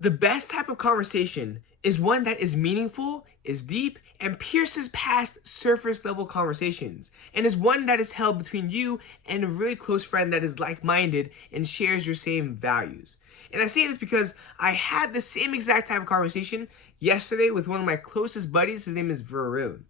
The best type of conversation is one that is meaningful, is deep, and pierces past surface level conversations, and is one that is held between you and a really close friend that is like-minded and shares your same values. And I say this because I had the same exact type of conversation yesterday with one of my closest buddies. His name is Varun.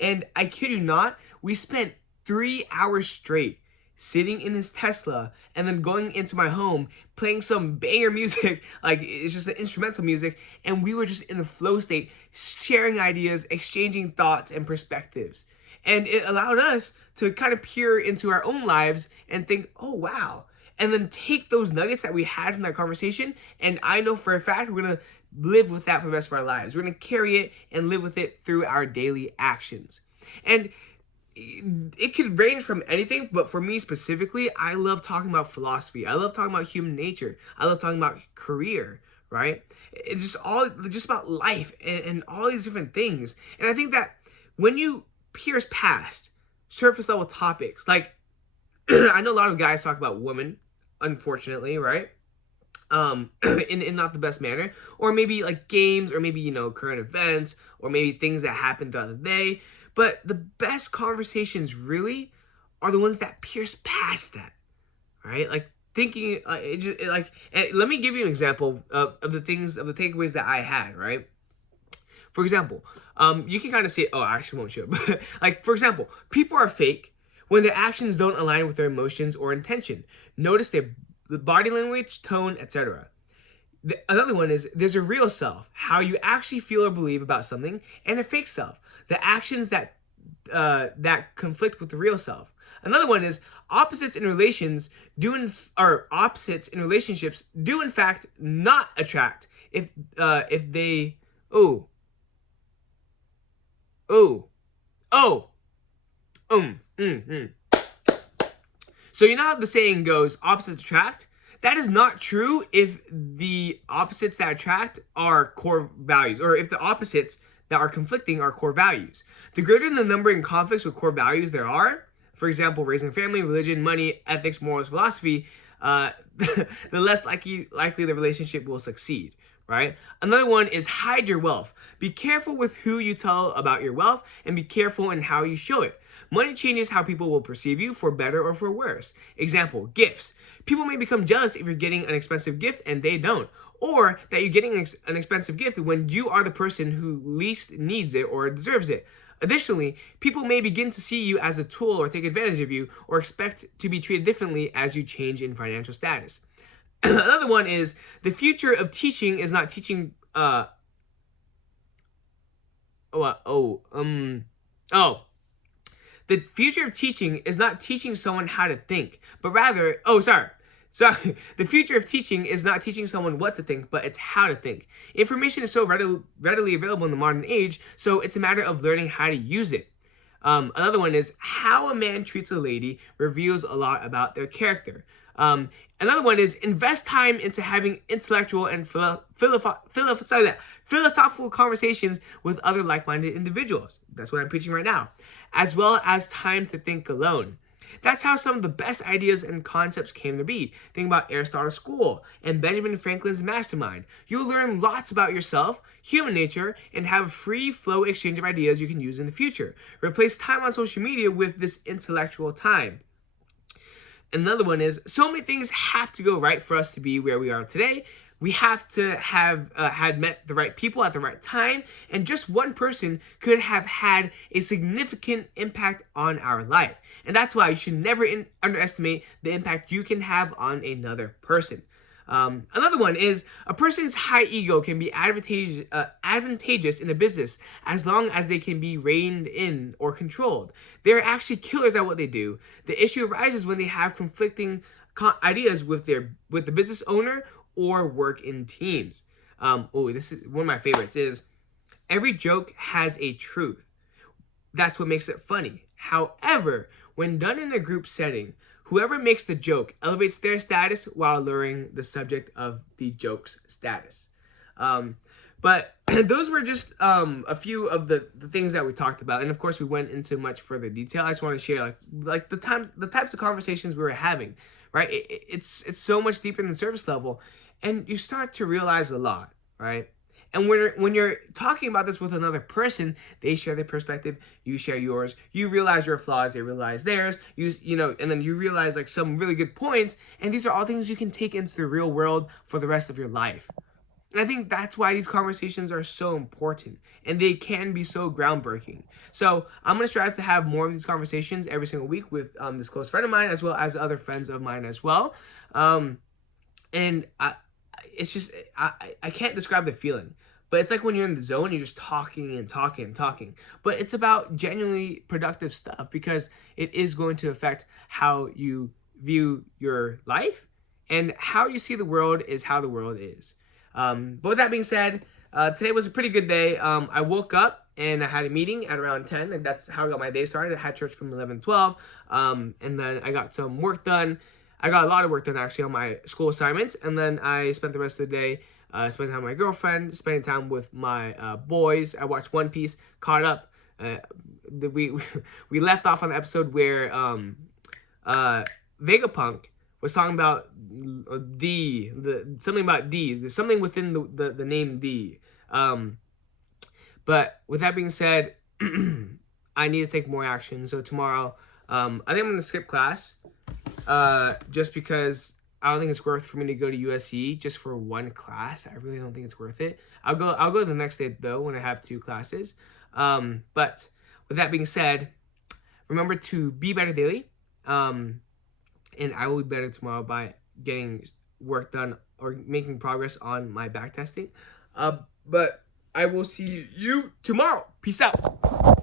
And I kid you not, we spent 3 hours straight sitting in his Tesla and then going into my home, playing some banger music, like it's just an instrumental music, and we were just in the flow state, sharing ideas, exchanging thoughts and perspectives. And it allowed us to kind of peer into our own lives and think, oh wow. And then take those nuggets that we had from that conversation, and I know for a fact we're gonna live with that for the rest of our lives. We're gonna carry it and live with it through our daily actions. And it could range from anything, but for me specifically, I love talking about philosophy. I love talking about human nature. I love talking about career, right? It's just about life and all these different things. And I think that when you pierce past surface level topics, like I know a lot of guys talk about women, unfortunately, right? In not the best manner, or maybe like games, or maybe, current events, or maybe things that happened throughout the day. But the best conversations really are the ones that pierce past that, right? Like thinking, and let me give you an example of the takeaways that I had, right? For example, you can kind of see it. Oh, I actually won't show it. But like, for example, people are fake when their actions don't align with their emotions or intention. Notice their body language, tone, etc. Another one is there's a real self, how you actually feel or believe about something, and a fake self, the actions that conflict with the real self. Another one is opposites in relationships do in fact not attract if they oh oh oh um mm, mm. So you know how the saying goes, opposites attract? That is not true if the opposites that attract are core values, or if the opposites that are conflicting are core values. The greater the number in conflicts with core values there are, for example, raising a family, religion, money, ethics, morals, philosophy, the less likely the relationship will succeed, right? Another one is hide your wealth. Be careful with who you tell about your wealth, and be careful in how you show it. Money changes how people will perceive you, for better or for worse. Example, gifts. People may become jealous if you're getting an expensive gift and they don't, or that you're getting an expensive gift when you are the person who least needs it or deserves it. Additionally, people may begin to see you as a tool or take advantage of you, or expect to be treated differently as you change in financial status. Another one is the future of teaching is not teaching the future of teaching is not teaching someone how to think, but rather, the future of teaching is not teaching someone what to think, but it's how to think. Information is so readily available in the modern age, so it's a matter of learning how to use it. Another one is how a man treats a lady reveals a lot about their character. Another one is invest time into having intellectual and philosophical conversations with other like-minded individuals. That's what I'm preaching right now. As well as time to think alone. That's how some of the best ideas and concepts came to be. Think about Aristotle's school and Benjamin Franklin's mastermind. You'll learn lots about yourself, human nature, and have a free flow exchange of ideas you can use in the future. Replace time on social media with this intellectual time. Another one is, so many things have to go right for us to be where we are today. We have to have had met the right people at the right time, and just one person could have had a significant impact on our life. And that's why you should never underestimate the impact you can have on another person. Another one is a person's high ego can be advantageous in a business as long as they can be reined in or controlled. They're actually killers at what they do. The issue arises when they have conflicting ideas with the business owner or work in teams. This is one of my favorites, is every joke has a truth. That's what makes it funny. However, when done in a group setting, whoever makes the joke elevates their status while lowering the subject of the joke's status. But those were just a few of the things that we talked about, and of course we went into much further detail. I just want to share like the types of conversations we were having. Right? It's so much deeper than the surface level. And you start to realize a lot, right? And when you're talking about this with another person, they share their perspective, you share yours. You realize your flaws, they realize theirs. And then you realize like some really good points. And these are all things you can take into the real world for the rest of your life. And I think that's why these conversations are so important, and they can be so groundbreaking. So I'm gonna strive to have more of these conversations every single week with this close friend of mine, as well as other friends of mine as well. And it's just I can't describe the feeling, but it's like when you're in the zone, you're just talking and talking and talking. But it's about genuinely productive stuff, because it is going to affect how you view your life, and how you see the world is how the world is. But with that being said, today was a pretty good day. I woke up and I had a meeting at around 10, and that's how I got my day started. I had church from 11 to 12, and then I got some work done. I got a lot of work done actually on my school assignments, and then I spent the rest of the day spending time with my girlfriend, spending time with my boys. I watched One Piece, caught up. We we left off on the episode where Vegapunk was talking about something about D. There's something within the name D. But with that being said, I need to take more action. So tomorrow, I think I'm gonna skip class. Just because I don't think it's worth for me to go to USC just for one class. I really don't think it's worth it. I'll go the next day though when I have 2 classes. But with that being said, remember to be better daily. And I will be better tomorrow by getting work done or making progress on my back testing. But I will see you tomorrow. Peace out.